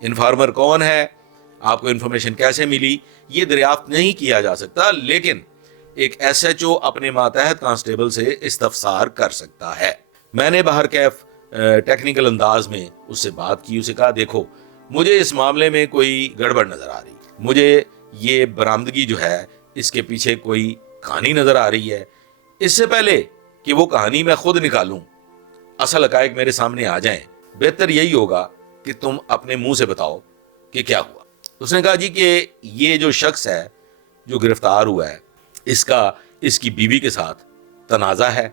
Informer کون ہے، آپ کو انفارمیشن کیسے ملی، یہ دریافت نہیں کیا جا سکتا، لیکن ایک ایس ایچ او اپنے ماتحت کانسٹیبل سے استفسار کر سکتا ہے۔ میں نے باہر کیف ٹیکنیکل انداز میں اس سے بات کی، اسے کہا دیکھو مجھے اس معاملے میں کوئی گڑبڑ نظر آ رہی، مجھے یہ برآمدگی جو ہے اس کے پیچھے کوئی کہانی نظر آ رہی ہے، اس سے پہلے کہ وہ کہانی میں خود نکالوں، اصل حقائق میرے سامنے آ جائیں، بہتر یہی ہوگا کہ تم اپنے منہ سے بتاؤ کہ کیا ہوا۔ اس نے کہا جی کہ یہ جو شخص ہے جو گرفتار ہوا ہے اس کی بیوی کے ساتھ تنازع ہے،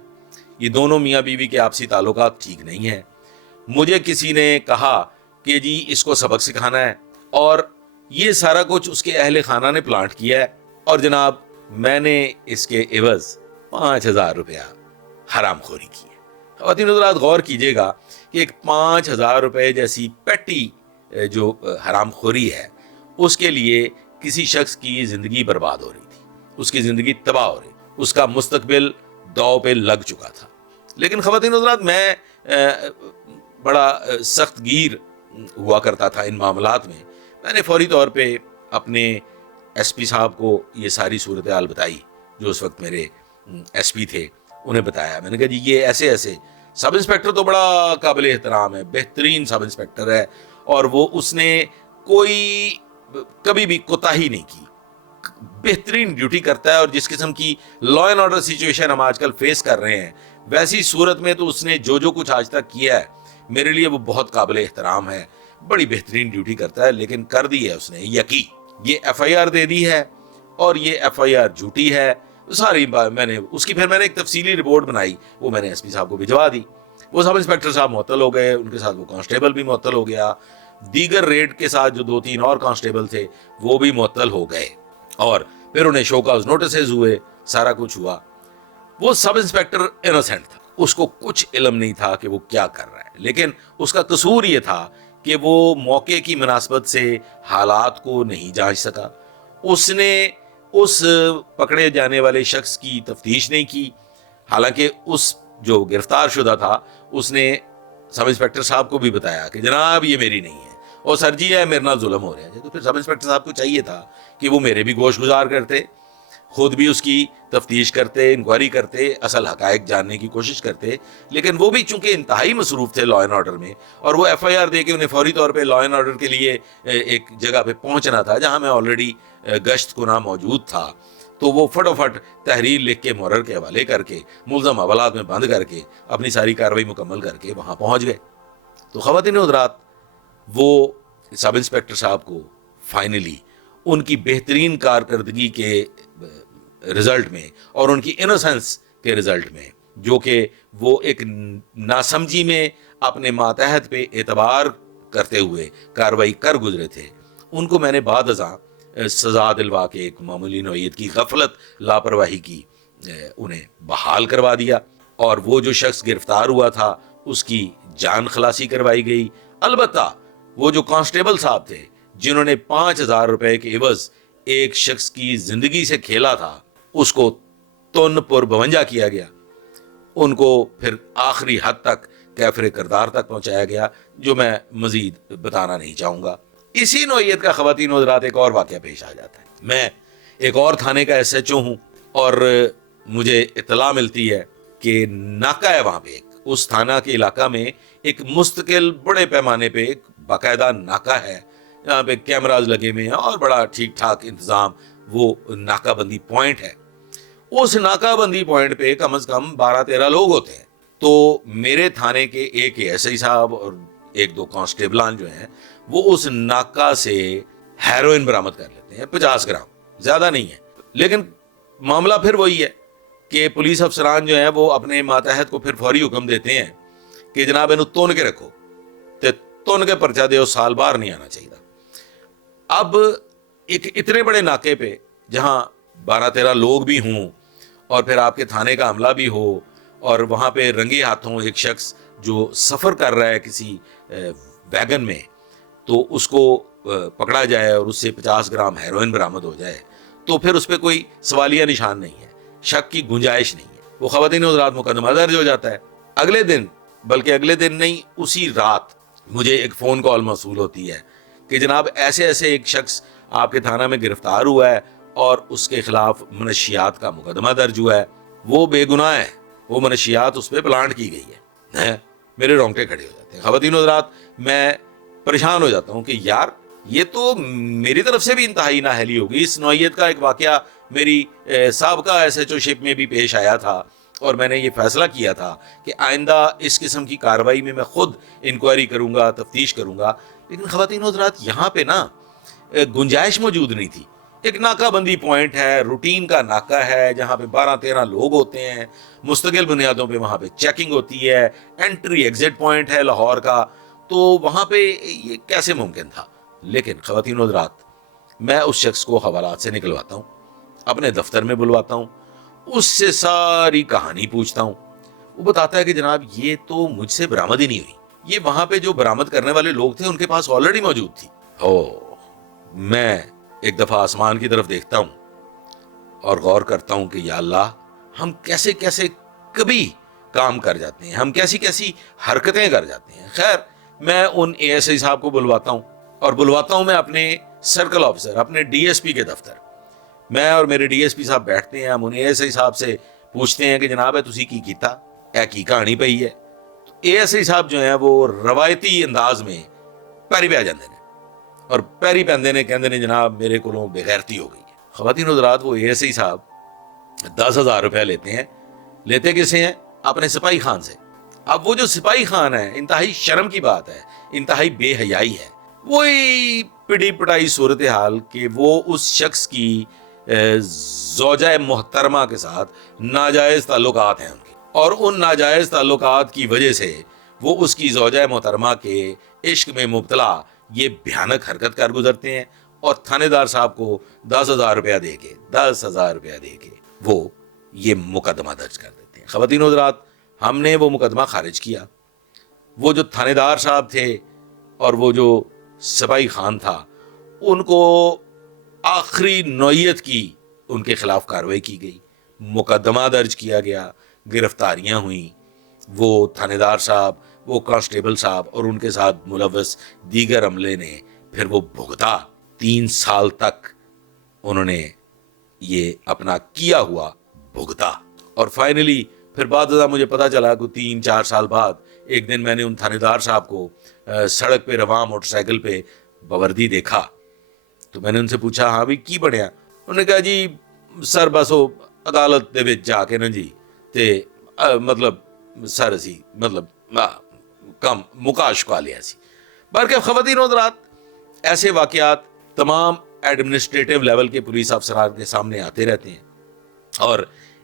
یہ دونوں میاں بیوی کے آپسی تعلقات ٹھیک نہیں ہیں، مجھے کسی نے کہا کہ جی اس کو سبق سکھانا ہے، اور یہ سارا کچھ اس کے اہل خانہ نے پلانٹ کیا ہے، اور جناب میں نے اس کے عوض 5,000 روپیہ حرام خوری کی ہے۔ خواتین حضرات غور کیجئے گا کہ ایک 5,000 روپے جیسی پیٹی جو حرام خوری ہے، اس کے لیے کسی شخص کی زندگی برباد ہو رہی تھی، اس کی زندگی تباہ ہو رہی، اس کا مستقبل داؤ پہ لگ چکا تھا۔ لیکن خواتین حضرات میں بڑا سخت گیر ہوا کرتا تھا ان معاملات میں نے فوری طور پہ اپنے ایس پی صاحب کو یہ ساری صورتحال بتائی، جو اس وقت میرے ایس پی تھے، انہیں بتایا۔ میں نے کہا جی یہ ایسے ایسے، سب انسپیکٹر تو بڑا قابل احترام ہے، بہترین سب انسپیکٹر ہے، اور وہ اس نے کوئی کبھی بھی کوتاہی نہیں کی، بہترین ڈیوٹی کرتا ہے، اور جس قسم کی لا اینڈ آرڈر سچویشن ہم آج کل فیس کر رہے ہیں، ویسی صورت میں تو اس نے جو کچھ آج تک کیا ہے میرے لیے وہ بہت قابل احترام ہے، بڑی بہترین ڈیوٹی کرتا ہے، لیکن کر دی ہے اس نے یہ ایف آئی آر دے دی ہے، اور یہ ایف آئی آر جھوٹی ہے ساری۔ میں نے ایک تفصیلی رپورٹ بنائی، وہ میں نے ایس پی صاحب کو بھجوا دی، وہ سب انسپیکٹر صاحب معطل ہو گئے، ان کے ساتھ وہ کانسٹیبل بھی معطل ہو گیا، دیگر ریڈ کے ساتھ جو 2-3 اور کانسٹیبل تھے وہ بھی معطل ہو گئے، اور پھر انہیں شو کاز نوٹسز ہوئے، سارا کچھ ہوا۔ وہ سب انسپیکٹر انوسینٹ تھا، اس کو کچھ علم نہیں تھا کہ وہ کیا کر رہا ہے، لیکن اس کا قصور یہ تھا کہ وہ موقع کی مناسبت سے حالات کو نہیں جانچ سکا، اس نے اس پکڑے جانے والے شخص کی تفتیش نہیں کی، حالانکہ اس جو گرفتار شدہ تھا اس نے سب انسپیکٹر صاحب کو بھی بتایا کہ جناب یہ میری نہیں ہے، اور سر جی ہے میرے نال ظلم ہو رہا ہے۔ تو پھر سب انسپیکٹر صاحب کو چاہیے تھا کہ وہ میرے بھی گوش گزار کرتے، خود بھی اس کی تفتیش کرتے، انکوائری کرتے، اصل حقائق جاننے کی کوشش کرتے، لیکن وہ بھی چونکہ انتہائی مصروف تھے لا اینڈ آرڈر میں، اور وہ ایف آئی آر دے کے انہیں فوری طور پہ لا اینڈ آرڈر کے لیے ایک جگہ پہ پہنچنا تھا جہاں میں آلریڈی گشت کناں موجود تھا، تو وہ فٹافٹ تحریر لکھ کے محرر کے حوالے کر کے ملزم حوالات میں بند کر کے اپنی ساری کارروائی مکمل کر کے وہاں پہنچ گئے۔ تو خواتین حضرات وہ سب انسپیکٹر صاحب کو فائنلی ان کی بہترین کارکردگی کے رزلٹ میں اور ان کی انوسنس کے رزلٹ میں، جو کہ وہ ایک ناسمجھی میں اپنے ماتحت پہ اعتبار کرتے ہوئے کارروائی کر گزرے تھے، ان کو میں نے بعد ازاں سزا دلوا کے ایک معمولی نوعیت کی غفلت لاپرواہی کی انہیں بحال کروا دیا، اور وہ جو شخص گرفتار ہوا تھا اس کی جان خلاصی کروائی گئی۔ البتہ وہ جو کانسٹیبل صاحب تھے جنہوں نے 5,000 روپے کے عوض ایک شخص کی زندگی سے کھیلا تھا، اس کو تن پر 52 کیا گیا، ان کو پھر آخری حد تک کیفر کردار تک پہنچایا گیا، جو میں مزید بتانا نہیں چاہوں گا۔ اسی نوعیت کا خواتین حضرات ایک اور واقعہ پیش آ جاتا ہے۔ میں ایک اور تھانے کا ایس ایچ او ہوں، اور مجھے اطلاع ملتی ہے کہ ناکہ ہے وہاں پہ، اس تھانہ کے علاقہ میں ایک مستقل بڑے پیمانے پہ ایک باقاعدہ ناکہ ہے، یہاں پہ کیمراز لگے ہوئے ہیں اور بڑا ٹھیک ٹھاک انتظام، وہ ناکہ بندی پوائنٹ ہے۔ اس ناکہ بندی پوائنٹ پہ کم از کم 12-13 لوگ ہوتے ہیں، تو میرے تھانے کے ایک ایس آئی صاحب اور 1-2 کانسٹیبلان جو ہیں وہ اس ناکہ سے ہیروئن برآمد کر لیتے ہیں، 50 گرام، زیادہ نہیں ہے، لیکن معاملہ پھر وہی ہے کہ پولیس افسران جو ہیں وہ اپنے ماتحت کو پھر فوری حکم دیتے ہیں کہ جناب انہوں تون کے رکھو، تے تون کے پرچہ دے، سال باہر نہیں آنا چاہیے۔ اب ایک اتنے بڑے ناکے پہ جہاں 12-13 لوگ بھی ہوں، اور پھر آپ کے تھانے کا عملہ بھی ہو، اور وہاں پہ رنگے ہاتھوں ایک شخص جو سفر کر رہا ہے کسی ویگن میں، تو اس کو پکڑا جائے اور اس سے 50 گرام ہیروئن برآمد ہو جائے، تو پھر اس پہ کوئی سوالیہ نشان نہیں ہے، شک کی گنجائش نہیں ہے۔ وہ خواتین حضرات مقدمہ درج ہو جاتا ہے۔ اگلے دن، بلکہ اگلے دن نہیں، اسی رات مجھے ایک فون کال موصول ہوتی ہے کہ جناب ایسے ایسے ایک شخص آپ کے تھانہ میں گرفتار ہوا ہے اور اس کے خلاف منشیات کا مقدمہ درج ہوا ہے، وہ بے گناہ ہے، وہ منشیات اس پہ پلانٹ کی گئی ہے۔ میرے رونگٹے کھڑے ہو جاتے ہیں۔ خواتین و حضرات، میں پریشان ہو جاتا ہوں کہ یار یہ تو میری طرف سے بھی انتہائی نااہلی ہوگی۔ اس نوعیت کا ایک واقعہ میری سابقہ ایس ایچ او شپ میں بھی پیش آیا تھا اور میں نے یہ فیصلہ کیا تھا کہ آئندہ اس قسم کی کارروائی میں خود انکوائری کروں گا، تفتیش کروں گا، لیکن خواتین و حضرات یہاں پہ نا گنجائش موجود نہیں تھی۔ ایک ناکہ بندی پوائنٹ ہے، روٹین کا ناکہ ہے، جہاں پہ 12-13 لوگ ہوتے ہیں، مستقل بنیادوں پہ وہاں پہ چیکنگ ہوتی ہے، انٹری ایگزٹ پوائنٹ ہے لاہور کا، تو وہاں پہ یہ کیسے ممکن تھا؟ لیکن خواتین و حضرات، میں اس شخص کو حوالات سے نکلواتا ہوں، اپنے دفتر میں بلواتا ہوں، اس سے ساری کہانی پوچھتا ہوں۔ وہ بتاتا ہے کہ جناب یہ تو مجھ سے برآمد ہی نہیں ہوئی، یہ وہاں پہ جو برآمد کرنے والے لوگ تھے ان کے پاس آلریڈی موجود تھی۔ میں ایک دفعہ آسمان کی طرف دیکھتا ہوں اور غور کرتا ہوں کہ یا اللہ، ہم کیسے کیسے کبھی کام کر جاتے ہیں، ہم کیسی کیسی حرکتیں کر جاتے ہیں۔ خیر، میں ان اے ایس آئی صاحب کو بلواتا ہوں اور بلواتا ہوں میں اپنے سرکل آفیسر، اپنے ڈی ایس پی کے دفتر۔ میں اور میرے ڈی ایس پی صاحب بیٹھتے ہیں، ہم ان اے ایس آئی صاحب سے پوچھتے ہیں کہ جناب ہے تسی کی کیتا، اے کی کہانی پئی ہے۔ اے ایس آئی صاحب جو ہیں وہ روایتی انداز میں پیری پہ آ جاندے نے اور پیری پہندے نے کہندے نے جناب میرے کولوں بے غیرتی ہو گئی ہے۔ خواتین حضرات، وہ اے ایس آئی صاحب 10,000 روپے لیتے ہیں۔ لیتے کسے ہیں؟ اپنے سپاہی خان سے۔ اب وہ جو سپاہی خان ہے، انتہائی شرم کی بات ہے، انتہائی بے حیائی ہے، وہی پٹی پٹائی صورتحال کہ وہ اس شخص کی زوجہ محترمہ کے ساتھ ناجائز تعلقات ہیں ان کے، اور ان ناجائز تعلقات کی وجہ سے وہ اس کی زوجہ محترمہ کے عشق میں مبتلا یہ بھیانک حرکت کر گزرتے ہیں، اور تھانے دار صاحب کو 10,000 روپیہ دے کے 10,000 روپیہ دے کے وہ یہ مقدمہ درج کر دیتے ہیں۔ خواتین حضرات، ہم نے وہ مقدمہ خارج کیا۔ وہ جو تھانے دار صاحب تھے اور وہ جو سپاہی خان تھا، ان کو آخری نوعیت کی ان کے خلاف کارروائی کی گئی، مقدمہ درج کیا گیا، گرفتاریاں ہوئیں۔ وہ تھانے دار صاحب، وہ کانسٹیبل صاحب اور ان کے ساتھ ملوث دیگر عملے نے پھر وہ بھگتا، 3 سال تک انہوں نے یہ اپنا کیا ہوا بھگتا، اور فائنلی پھر بعد ازاں مجھے پتا چلا کہ 3-4 سال بعد ایک دن میں نے ان تھانے دار صاحب کو سڑک پہ رواں موٹر سائیکل پہ بوردی دیکھا، تو میں نے ان سے پوچھا ہاں بھی کی بنیا؟ انہوں نے کہا جی سر بس وہ عدالت دے وچ جا کے نا جی تے مطلب سر اسی مطلب کم مکا شکا لیا سی۔ بلکہ خواتین حضرات، ایسے واقعات تمام ایڈمنسٹریٹو لیول کے پولیس افسران کے سامنے آتے رہتے ہیں، اور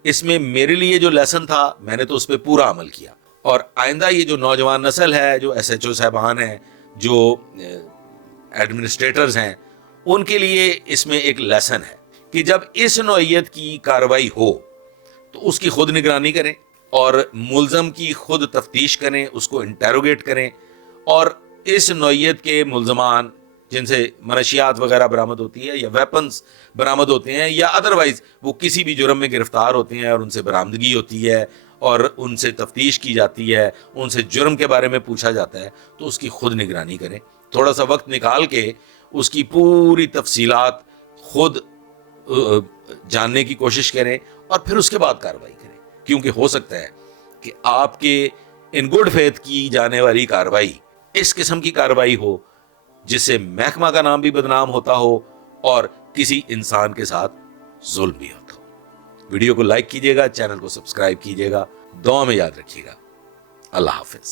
اس میں میرے لیے جو لیسن تھا میں نے تو اس پہ پورا عمل کیا، اور آئندہ یہ جو نوجوان نسل ہے، جو ایس ایچ او صاحبان ہیں، جو ایڈمنسٹریٹرز ہیں، ان کے لیے اس میں ایک لیسن ہے کہ جب اس نوعیت کی کارروائی ہو تو اس کی خود نگرانی کریں اور ملزم کی خود تفتیش کریں، اس کو انٹیروگیٹ کریں، اور اس نوعیت کے ملزمان جن سے منشیات وغیرہ برآمد ہوتی ہے یا ویپنز برآمد ہوتے ہیں یا ادروائز وہ کسی بھی جرم میں گرفتار ہوتے ہیں اور ان سے برآمدگی ہوتی ہے اور ان سے تفتیش کی جاتی ہے، ان سے جرم کے بارے میں پوچھا جاتا ہے، تو اس کی خود نگرانی کریں، تھوڑا سا وقت نکال کے اس کی پوری تفصیلات خود جاننے کی کوشش کریں اور پھر اس کے بعد کارروائی کریں، کیونکہ ہو سکتا ہے کہ آپ کے ان گڈ فیتھ کی جانے والی کارروائی اس قسم کی کارروائی ہو جس سے محکمہ کا نام بھی بدنام ہوتا ہو اور کسی انسان کے ساتھ ظلم بھی ہوتا ہو۔ ویڈیو کو لائک کیجیے گا، چینل کو سبسکرائب کیجیے گا، دعا میں یاد رکھیے گا۔ اللہ حافظ۔